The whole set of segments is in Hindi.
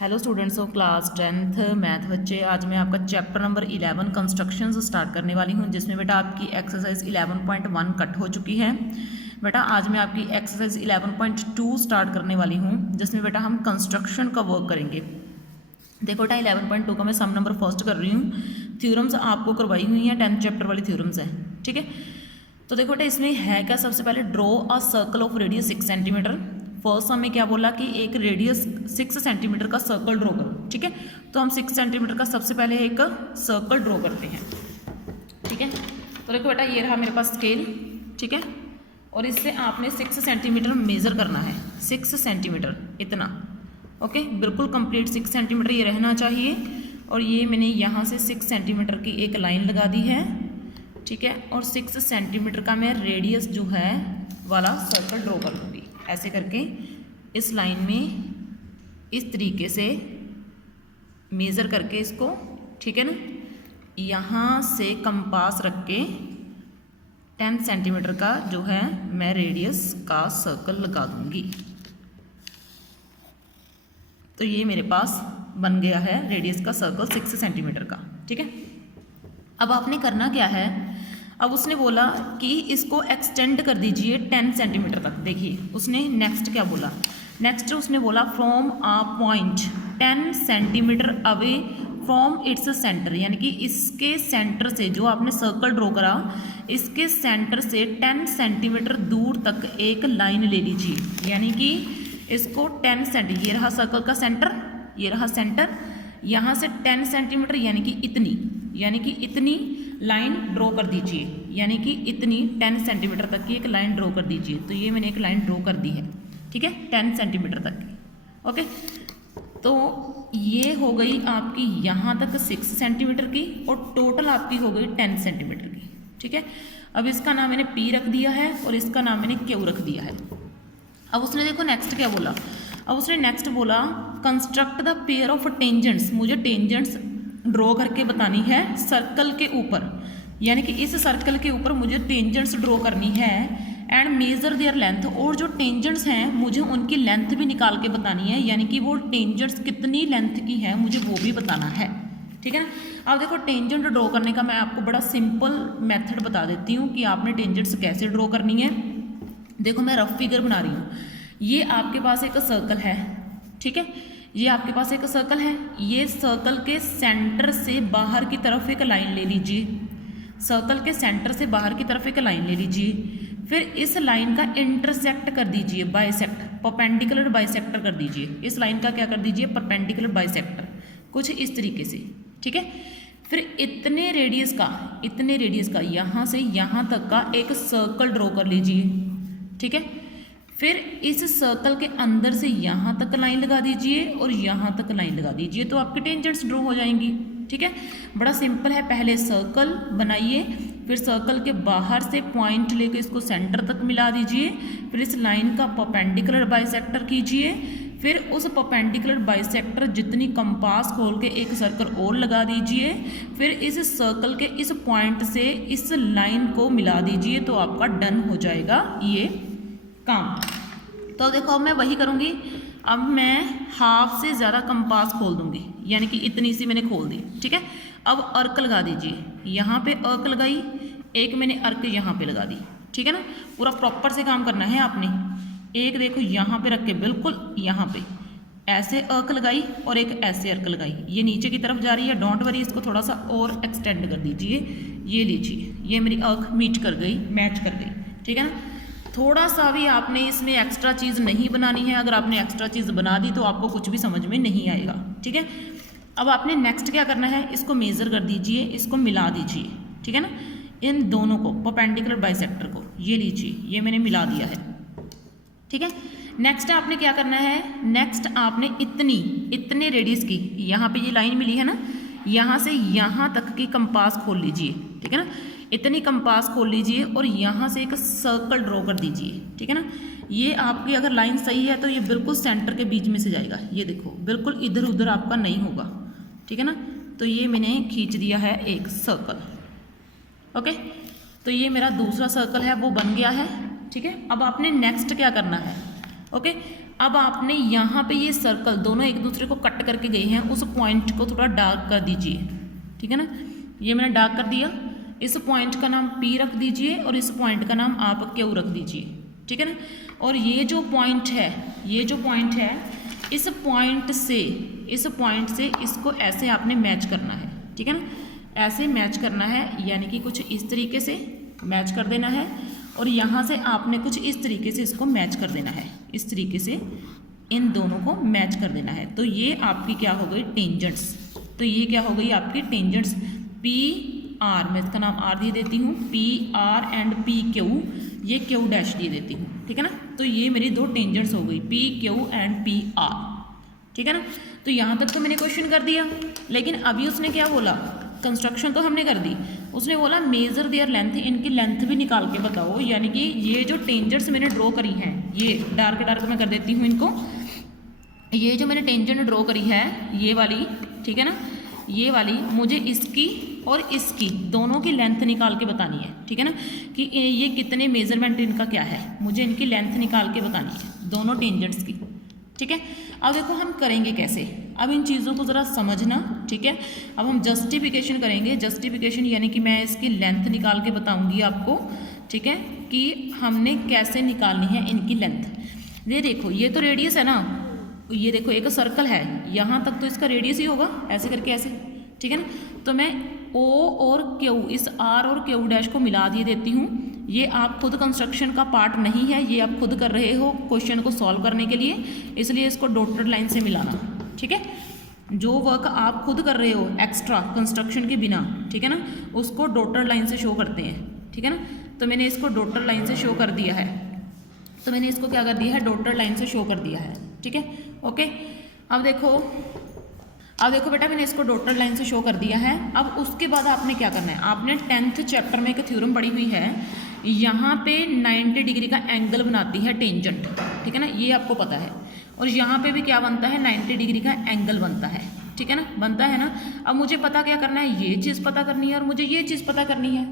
Hello students of class 10th math बच्चे। आज मैं आपका चैप्टर नंबर 11 कंस्ट्रक्शंस स्टार्ट करने वाली हूं, जिसमें बेटा आपकी एक्सरसाइज 11.1 कट हो चुकी है। बेटा आज मैं आपकी एक्सरसाइज 11.2 स्टार्ट करने वाली हूं, जिसमें बेटा हम कंस्ट्रक्शन का वर्क करेंगे। देखो बेटा 11.2 का मैं सम नंबर फर्स्ट कर रही हूँ। थ्योरम्स आपको करवाई हुई हैं, 10th चैप्टर वाली थ्योरम्स हैं, ठीक है। तो देखो बेटा इसमें है क्या, सबसे पहले draw a circle of radius 6 centimetre. First हमें क्या बोला कि एक रेडियस 6 सेंटीमीटर का सर्कल ड्रॉ करो, ठीक है। तो हम 6 सेंटीमीटर का सबसे पहले एक सर्कल ड्रॉ करते हैं, ठीक है। तो देखो बेटा ये रहा मेरे पास स्केल, ठीक है। और इससे आपने 6 सेंटीमीटर मेज़र करना है, 6 सेंटीमीटर इतना, ओके। बिल्कुल कंप्लीट 6 सेंटीमीटर ये रहना चाहिए। और ये मैंने यहाँ से 6 सेंटीमीटर की एक लाइन लगा दी है, ठीक है। और 6 सेंटीमीटर का मैं रेडियस जो है वाला सर्कल ड्रॉ कर लूँगी, ऐसे करके इस लाइन में इस तरीके से मेज़र करके इसको, ठीक है ना। यहाँ से कंपास रख के 10 सेंटीमीटर का जो है मैं रेडियस का सर्कल लगा दूँगी। तो ये मेरे पास बन गया है रेडियस का सर्कल 6 सेंटीमीटर का, ठीक है। अब आपने करना क्या है, अब उसने बोला कि इसको एक्सटेंड कर दीजिए 10 सेंटीमीटर तक। देखिए उसने नेक्स्ट क्या बोला, नेक्स्ट उसने बोला from a point 10 centimetre away from its centre, यानी कि इसके सेंटर से जो आपने सर्कल ड्रॉ करा, इसके सेंटर से 10 सेंटीमीटर दूर तक एक लाइन ले लीजिए। यानी कि इसको 10 सेंटीमीटर, ये रहा सर्कल का सेंटर, ये रहा सेंटर, यहाँ से 10 सेंटीमीटर यानी कि इतनी लाइन ड्रॉ कर दीजिए। यानी कि इतनी 10 सेंटीमीटर तक की एक लाइन ड्रॉ कर दीजिए। तो ये मैंने एक लाइन ड्रॉ कर दी है, ठीक है, 10 सेंटीमीटर तक की, ओके। तो ये हो गई आपकी यहाँ तक 6 सेंटीमीटर की, और टोटल आपकी हो गई 10 सेंटीमीटर की, ठीक है। अब इसका नाम मैंने P रख दिया है और इसका नाम मैंने Q रख दिया है। अब उसने देखो नेक्स्ट क्या बोला, अब उसने नेक्स्ट बोला construct the pair of tangents. मुझे टेंजेंट्स ड्रॉ करके बतानी है सर्कल के ऊपर, यानी कि इस सर्कल के ऊपर मुझे टेंजेंट्स ड्रॉ करनी है। एंड मेजर देयर लेंथ, और जो टेंजेंट्स हैं मुझे उनकी लेंथ भी निकाल के बतानी है, यानी कि वो टेंजेंट्स कितनी लेंथ की है मुझे वो भी बताना है, ठीक है ना। अब देखो टेंजेंट ड्रॉ करने का मैं आपको बड़ा सिंपल मेथड बता देती हूँ कि आपने टेंजेंट्स कैसे ड्रॉ करनी है। देखो मैं रफ फिगर बना रही हूँ, ये आपके पास एक सर्कल है, ठीक है, ये आपके पास एक सर्कल है। ये सर्कल के सेंटर से बाहर की तरफ एक लाइन ले लीजिए, सर्कल के सेंटर से बाहर की तरफ एक लाइन ले लीजिए। फिर इस लाइन का इंटरसेक्ट कर दीजिए, बाइसेक्ट, परपेंडिकुलर बाइसेक्टर कर दीजिए। इस लाइन का क्या कर दीजिए, परपेंडिकुलर बाइसेक्टर, कुछ इस तरीके से, ठीक है। फिर इतने रेडियस का यहाँ से यहाँ तक का एक सर्कल ड्रॉ कर लीजिए, ठीक है। फिर इस सर्कल के अंदर से यहाँ तक लाइन लगा दीजिए और यहाँ तक लाइन लगा दीजिए, तो आपकी टेंजेंट्स ड्रॉ हो जाएंगी, ठीक है। बड़ा सिंपल है, पहले सर्कल बनाइए, फिर सर्कल के बाहर से पॉइंट लेकर इसको सेंटर तक मिला दीजिए, फिर इस लाइन का परपेंडिकुलर बाइसेक्टर कीजिए, फिर उस परपेंडिकुलर बाइसेक्टर जितनी कंपास खोल के एक सर्कल और लगा दीजिए, फिर इस सर्कल के इस पॉइंट से इस लाइन को मिला दीजिए, तो आपका डन हो जाएगा ये काम। तो देखो अब मैं वही करूँगी, अब मैं हाफ से ज़्यादा कंपास खोल दूँगी, यानी कि इतनी सी मैंने खोल दी, ठीक है। अब अर्क लगा दीजिए, यहाँ पे अर्क लगाई, एक मैंने अर्क यहाँ पे लगा दी, ठीक है ना। पूरा प्रॉपर से काम करना है आपने। एक देखो यहाँ पे रख के बिल्कुल यहाँ पे ऐसे अर्क लगाई और एक ऐसे अर्क लगाई, ये नीचे की तरफ जा रही है, डोंट वरी, इसको थोड़ा सा और एक्सटेंड कर दीजिए। ये लीजिए, ये मेरी अर्क मीट कर गई, मैच कर गई, ठीक है ना। थोड़ा सा भी आपने इसमें एक्स्ट्रा चीज़ नहीं बनानी है, अगर आपने एक्स्ट्रा चीज़ बना दी तो आपको कुछ भी समझ में नहीं आएगा, ठीक है। अब आपने नेक्स्ट क्या करना है, इसको मेज़र कर दीजिए, इसको मिला दीजिए, ठीक है ना, इन दोनों को, परपेंडिकुलर बाइसेक्टर को, ये लीजिए, ये मैंने मिला दिया है, ठीक है। नेक्स्ट आपने क्या करना है, नेक्स्ट आपने इतने रेडियस की, यहाँ पे ये लाइन मिली है ना, यहाँ से यहाँ तक की कंपास खोल लीजिए, ठीक है ना, इतनी कंपास खोल लीजिए और यहाँ से एक सर्कल ड्रॉ कर दीजिए, ठीक है ना। ये आपकी अगर लाइन सही है तो ये बिल्कुल सेंटर के बीच में से जाएगा, ये देखो बिल्कुल इधर उधर आपका नहीं होगा, ठीक है ना। तो ये मैंने खींच दिया है एक सर्कल, ओके। तो ये मेरा दूसरा सर्कल है वो बन गया है, ठीक है। अब आपने नेक्स्ट क्या करना है, ओके। अब आपने यहाँ पे ये सर्कल दोनों एक दूसरे को कट करके गए हैं, उस पॉइंट को थोड़ा डार्क कर दीजिए, ठीक है ना। ये मैंने डार्क कर दिया, इस पॉइंट का नाम P रख दीजिए और इस पॉइंट का नाम आप Q रख दीजिए, ठीक है ना। और ये जो पॉइंट है, ये जो पॉइंट है, इस पॉइंट से इसको ऐसे आपने मैच करना है, ठीक है ना। ऐसे मैच करना है, यानी कि कुछ इस तरीके से मैच कर देना है और यहाँ से आपने कुछ इस तरीके से इसको मैच कर देना है, इस तरीके से इन दोनों को मैच कर देना है। तो ये आपकी क्या हो गई, टेंजेंट्स। तो ये क्या हो गई आपकी टेंजेंट्स, पी आर, मैं इसका नाम आर दे देती हूँ, P R and P Q, ये क्यू डैश दे देती हूँ, ठीक है ना। तो ये मेरी दो टेंजेंट्स हो गई, P Q and P R, ठीक है ना। तो यहाँ तक तो मैंने क्वेश्चन कर दिया, लेकिन अभी उसने क्या बोला, कंस्ट्रक्शन तो हमने कर दी, उसने बोला मेजर देयर लेंथ, इनकी लेंथ भी निकाल के बताओ। यानी कि ये जो टेंजेंट्स मैंने ड्रॉ करी हैं, ये डार्क डार्क में कर देती हूँ इनको, ये जो मैंने टेंजेंट ड्रॉ करी है ये वाली, ठीक है ना, ये वाली मुझे इसकी और इसकी दोनों की लेंथ निकाल के बतानी है, ठीक है ना, कि ये कितने मेजरमेंट इनका क्या है, मुझे इनकी लेंथ निकाल के बतानी है दोनों टेंजेंट्स की, ठीक है। अब देखो हम करेंगे कैसे, अब इन चीज़ों को ज़रा समझना, ठीक है। अब हम जस्टिफिकेशन करेंगे, जस्टिफिकेशन यानी कि मैं इसकी लेंथ निकाल के बताऊंगी आपको, ठीक है, कि हमने कैसे निकालनी है इनकी लेंथ। ये देखो, ये तो रेडियस है ना, ये देखो एक सर्कल है, यहाँ तक तो इसका रेडियस ही होगा, ऐसे करके ऐसे, ठीक है ना। तो मैं O और Q, इस R और Q डैश को मिला दिए देती हूँ। ये आप खुद कंस्ट्रक्शन का पार्ट नहीं है, ये आप खुद कर रहे हो क्वेश्चन को सॉल्व करने के लिए, इसलिए इसको डॉटेड लाइन से मिलाना, ठीक है। जो वर्क आप खुद कर रहे हो एक्स्ट्रा कंस्ट्रक्शन के बिना, ठीक है ना, उसको डॉटेड लाइन से शो करते हैं, ठीक है ना। तो मैंने इसको डॉटेड लाइन से शो कर दिया है, तो मैंने इसको क्या कर दिया है, डॉटेड लाइन से शो कर दिया है, ठीक है, ओके। अब देखो बेटा, मैंने इसको डॉटेड लाइन से शो कर दिया है। अब उसके बाद आपने क्या करना है, आपने 10th चैप्टर में एक थ्योरम पढ़ी हुई है, यहाँ पे 90 डिग्री का एंगल बनाती है टेंजेंट, ठीक है ना, ये आपको पता है। और यहाँ पे भी क्या बनता है, 90 डिग्री का एंगल बनता है, ठीक है ना, बनता है ना। अब मुझे पता क्या करना है, ये चीज़ पता करनी है और मुझे ये चीज़ पता करनी है,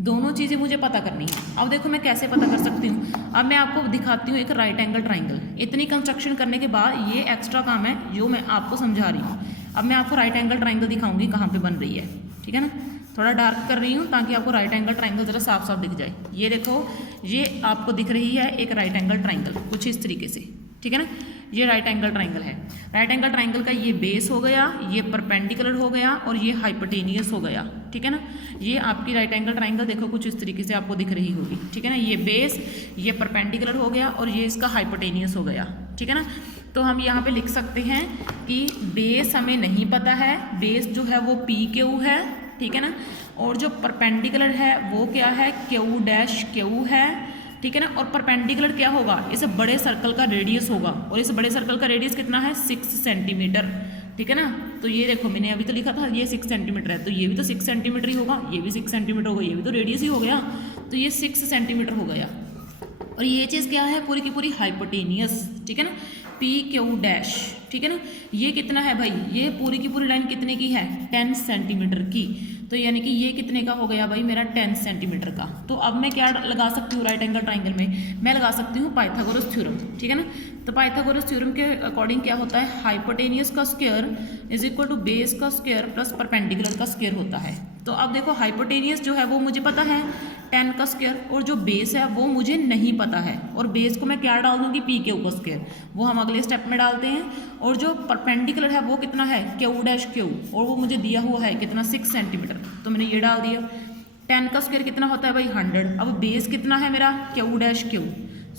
दोनों चीज़ें मुझे पता करनी है। अब देखो मैं कैसे पता कर सकती हूँ, अब मैं आपको दिखाती हूँ एक राइट एंगल ट्राइंगल। इतनी कंस्ट्रक्शन करने के बाद ये एक्स्ट्रा काम है जो मैं आपको समझा रही हूँ। अब मैं आपको राइट एंगल ट्राइंगल दिखाऊंगी कहाँ पे बन रही है, ठीक है ना। थोड़ा डार्क कर रही हूँ ताकि आपको राइट एंगल ट्राइंगल ज़रा साफ साफ दिख जाए। ये देखो, ये आपको दिख रही है एक राइट एंगल ट्राइंगल कुछ इस तरीके से, ठीक है ना। ये राइट एंगल ट्राइंगल है। राइट एंगल ट्राइंगल का ये बेस हो गया, ये परपेंडिकुलर हो गया और ये हाइपोटेनियस हो गया, ठीक है ना। ये आपकी राइट एंगल ट्राइंगल देखो कुछ इस तरीके से आपको दिख रही होगी, ठीक है ना। ये बेस, ये परपेंडिकुलर हो गया और ये इसका हाइपोटेनियस हो गया, ठीक है ना। तो हम यहाँ पे लिख सकते हैं कि बेस हमें नहीं पता है, बेस जो है वो पी क्यू है, ठीक है ना। और जो परपेंडिकुलर है वो क्या है, क्यू डैश क्यू है, ठीक है ना। और परपेंडिकुलर क्या होगा, इस बड़े सर्कल का रेडियस होगा और इस बड़े सर्कल का रेडियस कितना है, 6 सेंटीमीटर, ठीक है ना। तो ये देखो मैंने अभी तो लिखा था ये 6 सेंटीमीटर है, तो ये भी तो 6 सेंटीमीटर ही होगा, ये भी 6 सेंटीमीटर होगा, ये भी तो रेडियस ही हो गया, तो ये 6 सेंटीमीटर हो गया। और ये चीज़ क्या है, पूरी की पूरी हाइपोटेनियस, ठीक है ना, पी क्यू डैश, ठीक है ना। ये कितना है भाई, ये पूरी की पूरी लाइन कितने की है, 10 सेंटीमीटर की। तो यानी कि ये कितने का हो गया भाई मेरा, 10 सेंटीमीटर का। तो अब मैं क्या लगा सकती हूँ राइट एंगल ट्राइंगल में, मैं लगा सकती हूँ पाइथागोरस थ्योरम, ठीक है ना। तो पाइथागोरस थ्योरम के अकॉर्डिंग क्या होता है, हाइपोटेनियस का square is equal to base का स्क्वायर प्लस परपेंडिकुलर का स्क्वायर होता है। तो अब देखो हाइपोटेनियस जो है वो मुझे पता है 10 का स्क्वायर, और जो बेस है वो मुझे नहीं पता है, और बेस को मैं क्या डाल दूंगी, पी क्यू का स्क्वायर, वो हम अगले स्टेप में डालते हैं। और जो परपेंडिकुलर है वो कितना है, क्यू डैश क्यू, और वो मुझे दिया हुआ है कितना, 6 सेंटीमीटर, तो मैंने ये डाल दिया। 10 का स्क्वायर कितना होता है भाई, 100। अब बेस कितना है मेरा, Q dash Q,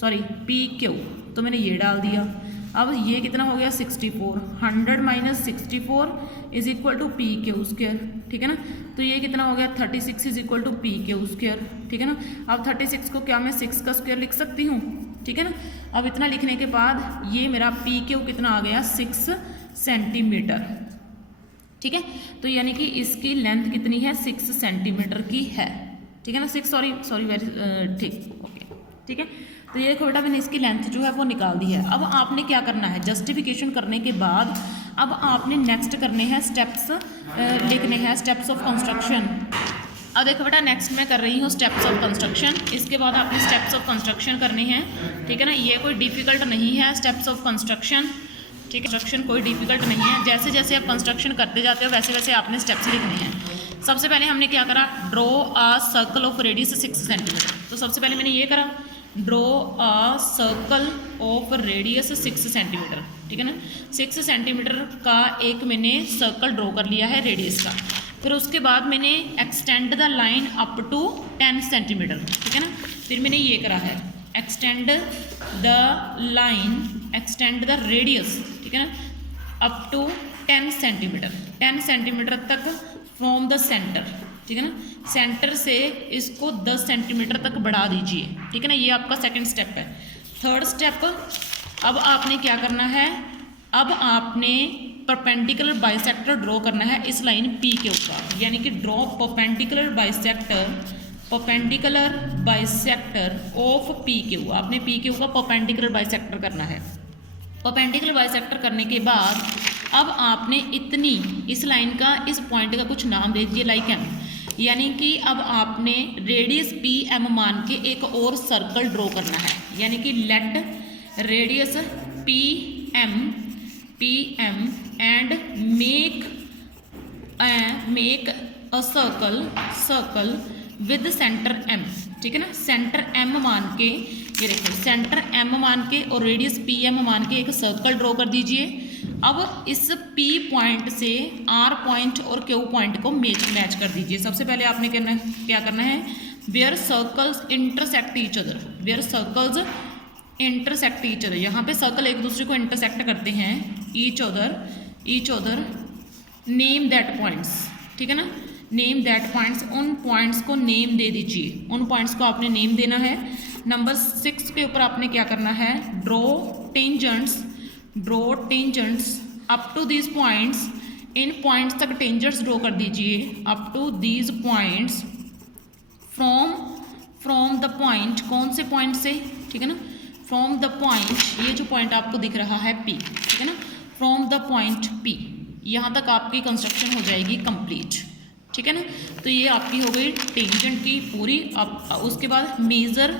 sorry P Q, तो मैंने ये डाल दिया। अब ये कितना हो गया, 64, 100 minus 64 is equal to P Q square, ठीक है ना। तो ये कितना हो गया, 36 is equal to P Q square, ठीक है ना। अब 36 को क्या मैं 6 का स्क्वायर लिख सकती हूँ, ठीक है ना। अब इतना लिखने के बाद ये मेरा पी क्यू कितना आ गया, 6 सेंटीमीटर, ठीक है। तो यानी कि इसकी लेंथ कितनी है, 6 सेंटीमीटर की है, ठीक है ना। 6 सॉरी वेरी ठीक, ओके, ठीक है। तो ये देखो बेटा मैंने इसकी लेंथ जो है वो निकाल दी है। अब आपने क्या करना है, जस्टिफिकेशन करने के बाद अब आपने नेक्स्ट करने हैं स्टेप्स, लिखने हैं स्टेप्स ऑफ कंस्ट्रक्शन, अब देखो बेटा नेक्स्ट मैं कर रही हूँ स्टेप्स ऑफ कंस्ट्रक्शन। इसके बाद आपने स्टेप्स ऑफ कंस्ट्रक्शन करने हैं, ठीक है ना। ये कोई डिफिकल्ट नहीं है स्टेप्स ऑफ कंस्ट्रक्शन, ठीक है। कंस्ट्रक्शन कोई डिफिकल्ट नहीं है, जैसे जैसे आप कंस्ट्रक्शन करते जाते हो वैसे वैसे आपने स्टेप्स लिखने हैं। सबसे पहले हमने क्या करा, draw a circle of radius 6 centimetre. तो सबसे पहले मैंने ये करा, draw a circle of radius 6 centimetre, ठीक है ना। 6 सेंटीमीटर का एक मैंने सर्कल ड्रॉ कर लिया है रेडियस का। फिर उसके बाद मैंने extend the line up to 10 centimetre, ठीक है ना। फिर मैंने ये करा है extend the line, extend the radius, ठीक है ना, अप टू 10 सेंटीमीटर, 10 सेंटीमीटर तक फ्रॉम द सेंटर, ठीक है ना। सेंटर से इसको 10 सेंटीमीटर तक बढ़ा दीजिए, ठीक है ना। ये आपका सेकंड स्टेप है। थर्ड स्टेप, अब आपने क्या करना है, अब आपने परपेंडिकुलर बाइसेक्टर ड्रॉ करना है इस लाइन P के ऊपर, यानी कि draw perpendicular bisector, perpendicular bisector of P के ऊपर। आपने P के ऊपर परपेंडिकुलर बाइसेक्टर करना है। परपेंडिकुलर बाइसेक्टर करने के बाद अब आपने इतनी इस लाइन का, इस पॉइंट का कुछ नाम दे दीजिए, लाइक M, यानी कि अब आपने रेडियस पी एम मान के एक और सर्कल ड्रॉ करना है, यानी कि let radius P M and make a circle with centre M, ठीक है ना। सेंटर M मान के, ये देखो सेंटर M मान के और रेडियस पी एम मान के एक सर्कल ड्रॉ कर दीजिए। अब इस P पॉइंट से R पॉइंट और Q पॉइंट को मैच कर दीजिए। सबसे पहले आपने क्या करना है, where circles intersect each other, where circles intersect each other, यहाँ पे सर्कल एक दूसरे को इंटरसेक्ट करते हैं, each other name that points, ठीक है ना, नेम दैट पॉइंट्स, उन पॉइंट्स को नेम दे दीजिए, उन पॉइंट्स को आपने नेम देना है। नंबर 6 के ऊपर आपने क्या करना है, draw tangents up to these points, इन पॉइंट्स तक टेंजेंट्स ड्रॉ कर दीजिए, up to these points from the point, कौन से पॉइंट से, ठीक है ना, फ्रॉम द पॉइंट, ये जो पॉइंट आपको दिख रहा है P, ठीक है ना, फ्रॉम द पॉइंट P, यहाँ तक आपकी कंस्ट्रक्शन हो जाएगी कंप्लीट, ठीक है ना। तो ये आपकी हो गई टेंजेंट की पूरी। अब उसके बाद measure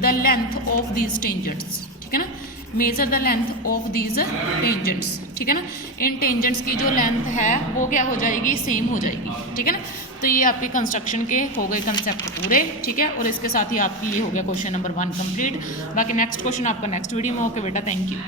the length of these tangents, ठीक है ना, measure the length of these tangents, ठीक है ना। इन टेंजेंट्स की जो लेंथ है वो क्या हो जाएगी, सेम हो जाएगी, ठीक है ना। तो ये आपके कंस्ट्रक्शन के हो गए कंसेप्ट पूरे, ठीक है। और इसके साथ ही आपकी ये हो गया क्वेश्चन नंबर 1 कंप्लीट। बाकी नेक्स्ट क्वेश्चन आपका नेक्स्ट वीडियो में। ओके बेटा, थैंक यू।